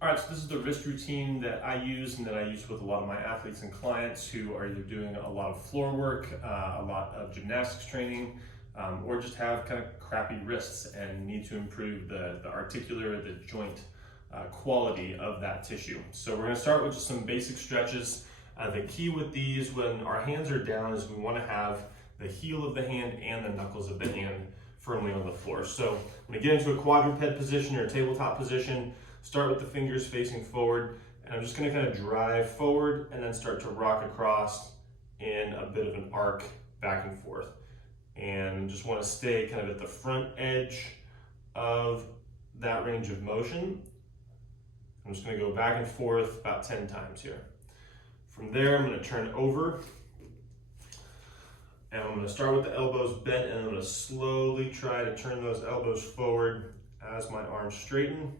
All right, so this is the wrist routine that I use and that I use with a lot of my athletes and clients who are either doing a lot of floor work, a lot of gymnastics training, or just have kind of crappy wrists and need to improve the articular, the joint quality of that tissue. So we're gonna start with just some basic stretches. The key with these when our hands are down is we wanna have the heel of the hand and the knuckles of the hand firmly on the floor. So I'm gonna get into a quadruped position or a tabletop position. Start with the fingers facing forward, and I'm just gonna kind of drive forward and then start to rock across in a bit of an arc back and forth. And just wanna stay kind of at the front edge of that range of motion. I'm just gonna go back and forth about 10 times here. From there, I'm gonna turn over, and I'm gonna start with the elbows bent, and I'm gonna slowly try to turn those elbows forward as my arms straighten.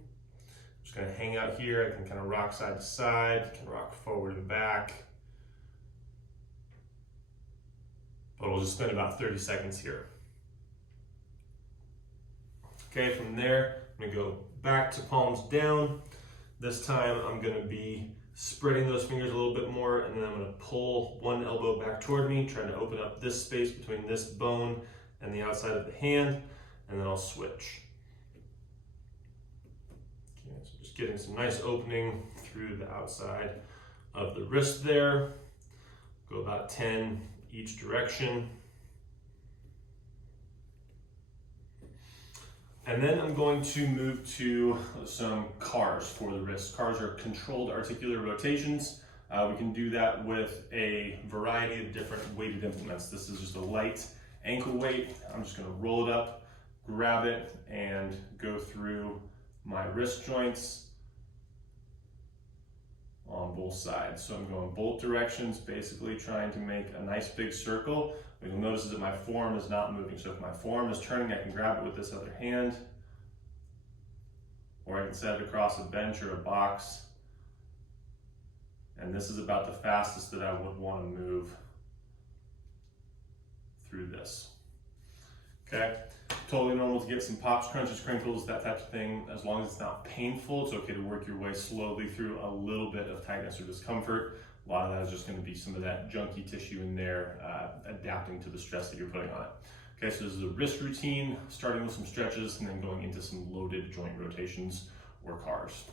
Just gonna hang out here. I can kind of rock side to side, can rock forward and back. But we'll just spend about 30 seconds here. Okay, from there, I'm gonna go back to palms down. This time I'm gonna be spreading those fingers a little bit more, and then I'm gonna pull one elbow back toward me, trying to open up this space between this bone and the outside of the hand, and then I'll switch. So just getting some nice opening through the outside of the wrist there. Go about 10 each direction. And then I'm going to move to some CARs for the wrist. CARs are controlled articular rotations. We can do that with a variety of different weighted implements. This is just a light ankle weight. I'm just gonna roll it up, grab it, and go through my wrist joints on both sides. So I'm going both directions, basically trying to make a nice big circle. What you'll notice is that my forearm is not moving. So if my forearm is turning, I can grab it with this other hand, or I can set it across a bench or a box. And this is about the fastest that I would want to move through this. Okay, totally normal to get some pops, crunches, crinkles, that type of thing. As long as it's not painful, it's okay to work your way slowly through a little bit of tightness or discomfort. A lot of that is just going to be some of that junky tissue in there, adapting to the stress that you're putting on it. Okay, so this is a wrist routine, starting with some stretches and then going into some loaded joint rotations or CARs.